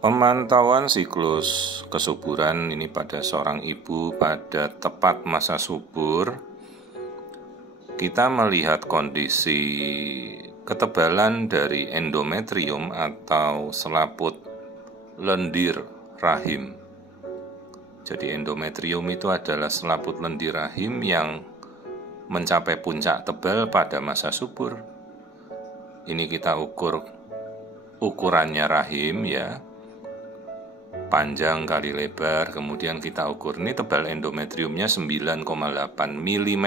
Pemantauan siklus kesuburan ini pada seorang ibu pada tepat masa subur, kita melihat kondisi ketebalan dari endometrium atau selaput lendir rahim. Jadi endometrium itu adalah selaput lendir rahim yang mencapai puncak tebal pada masa subur. Ini kita ukur ukurannya rahim ya, panjang kali lebar, kemudian kita ukur ini tebal endometriumnya 9,8 mm.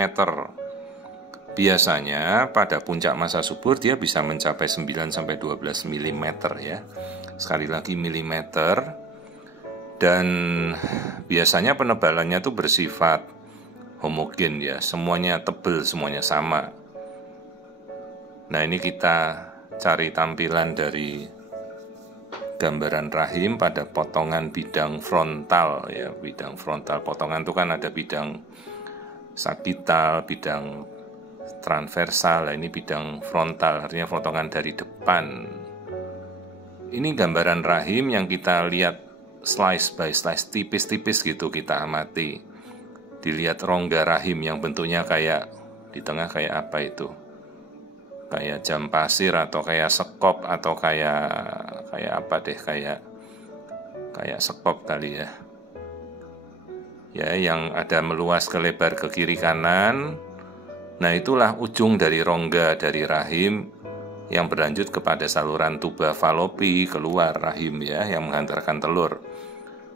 Biasanya pada puncak masa subur dia bisa mencapai 9-12 mm ya. Sekali lagi milimeter. Dan biasanya penebalannya itu bersifat homogen ya, semuanya tebal, semuanya sama. Nah, ini kita cari tampilan dari gambaran rahim pada potongan bidang frontal ya. Bidang frontal, potongan itu kan ada bidang sagital, bidang transversal. Ini bidang frontal, artinya potongan dari depan. Ini gambaran rahim yang kita lihat slice by slice, tipis-tipis gitu kita amati. Dilihat rongga rahim yang bentuknya kayak di tengah kayak apa itu? Kayak jam pasir atau kayak sekop atau kayak apa deh, kayak sekop kali ya. Ya, yang ada meluas ke lebar ke kiri kanan. Nah, itulah ujung dari rongga dari rahim yang berlanjut kepada saluran tuba falopi keluar rahim ya, yang menghantarkan telur.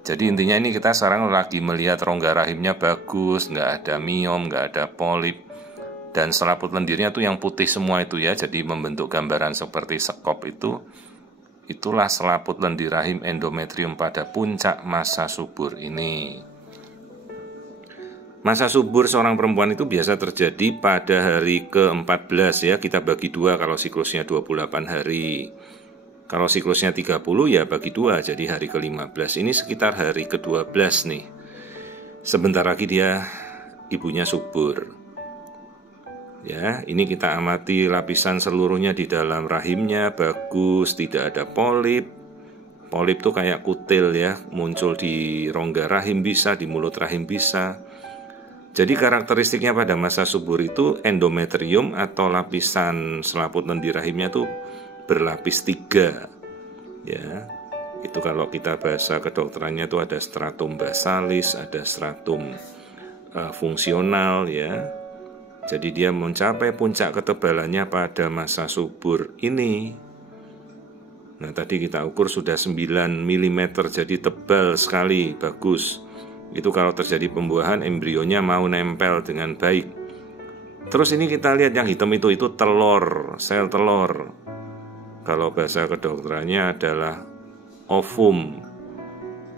Jadi intinya ini kita sekarang lagi melihat rongga rahimnya bagus, nggak ada miom, nggak ada polip, dan selaput lendirnya tuh yang putih semua itu ya, jadi membentuk gambaran seperti sekop itu. Itulah selaput lendir rahim endometrium pada puncak masa subur ini. Masa subur seorang perempuan itu biasa terjadi pada hari ke-14 ya, kita bagi 2 kalau siklusnya 28 hari. Kalau siklusnya 30 ya bagi 2, jadi hari ke-15. Ini sekitar hari ke-12 nih. Sebentar lagi dia ibunya subur. Ya, ini kita amati lapisan seluruhnya di dalam rahimnya bagus, tidak ada polip. Polip tuh kayak kutil ya, muncul di rongga rahim bisa, di mulut rahim bisa. Jadi karakteristiknya pada masa subur itu endometrium atau lapisan selaput lendir rahimnya tuh berlapis 3 ya. Itu kalau kita bahasa kedokterannya itu ada stratum basalis, ada stratum fungsional ya. Jadi dia mencapai puncak ketebalannya pada masa subur ini. Nah, tadi kita ukur sudah 9 mm, jadi tebal sekali, bagus. Itu kalau terjadi pembuahan, embrionya mau nempel dengan baik. Terus ini kita lihat yang hitam itu telur, sel telur. Kalau bahasa kedokterannya adalah ovum.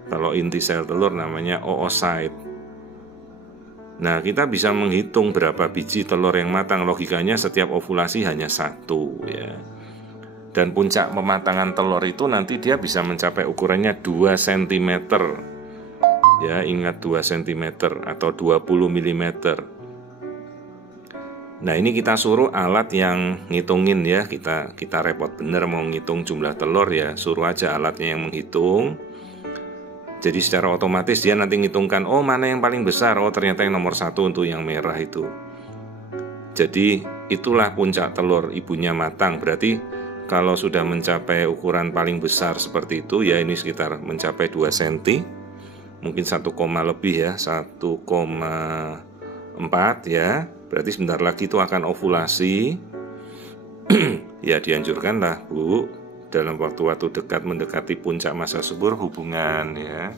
Kalau inti sel telur namanya oocyte. Nah, kita bisa menghitung berapa biji telur yang matang. Logikanya setiap ovulasi hanya 1 ya. Dan puncak pematangan telur itu nanti dia bisa mencapai ukurannya 2 cm. Ya, ingat 2 cm atau 20 mm. Nah, ini kita suruh alat yang ngitungin ya, kita repot bener mau ngitung jumlah telur ya, suruh aja alatnya yang menghitung. Jadi secara otomatis dia nanti ngitungkan, oh mana yang paling besar, oh ternyata yang nomor 1 untuk yang merah itu. Jadi itulah puncak telur ibunya matang. Berarti kalau sudah mencapai ukuran paling besar seperti itu ya, ini sekitar mencapai 2 cm, mungkin 1, lebih ya, 1,4 ya. Berarti sebentar lagi itu akan ovulasi. Ya dianjurkanlah Bu, dalam waktu-waktu dekat mendekati puncak masa subur hubungan ya.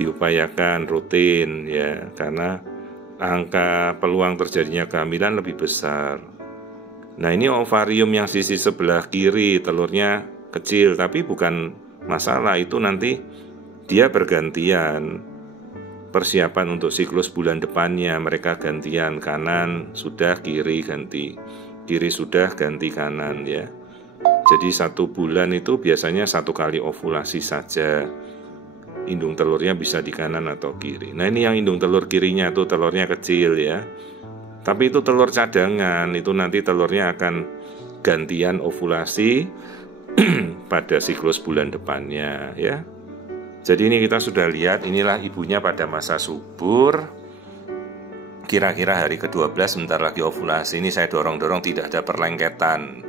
Diupayakan rutin ya, karena angka peluang terjadinya kehamilan lebih besar. Nah, ini ovarium yang sisi sebelah kiri telurnya kecil, tapi bukan masalah, itu nanti dia bergantian. Persiapan untuk siklus bulan depannya mereka gantian, kanan sudah kiri ganti, kiri sudah ganti kanan ya. Jadi 1 bulan itu biasanya 1 kali ovulasi saja. Indung telurnya bisa di kanan atau kiri. Nah, ini yang indung telur kirinya tuh telurnya kecil ya. Tapi itu telur cadangan, itu nanti telurnya akan gantian ovulasi pada siklus bulan depannya ya. Jadi ini kita sudah lihat, inilah ibunya pada masa subur. Kira-kira hari ke-12 sebentar lagi ovulasi. Ini saya dorong-dorong tidak ada perlengketan.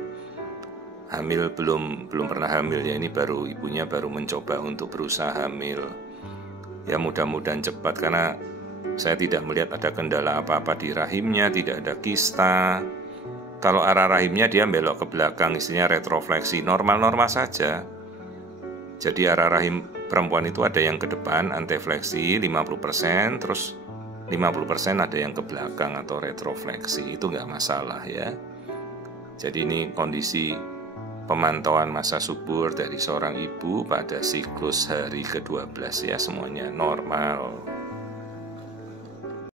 Hamil belum pernah hamil ya, ini baru ibunya baru mencoba untuk berusaha hamil. Ya mudah-mudahan cepat, karena saya tidak melihat ada kendala apa-apa di rahimnya, tidak ada kista. Kalau arah rahimnya dia belok ke belakang, istilahnya retrofleksi, normal-normal saja. Jadi arah rahim perempuan itu ada yang ke depan, antefleksi 50%, terus 50% ada yang ke belakang atau retrofleksi, itu nggak masalah ya. Jadi ini kondisi pemantauan masa subur dari seorang ibu pada siklus hari ke-12 ya, semuanya normal.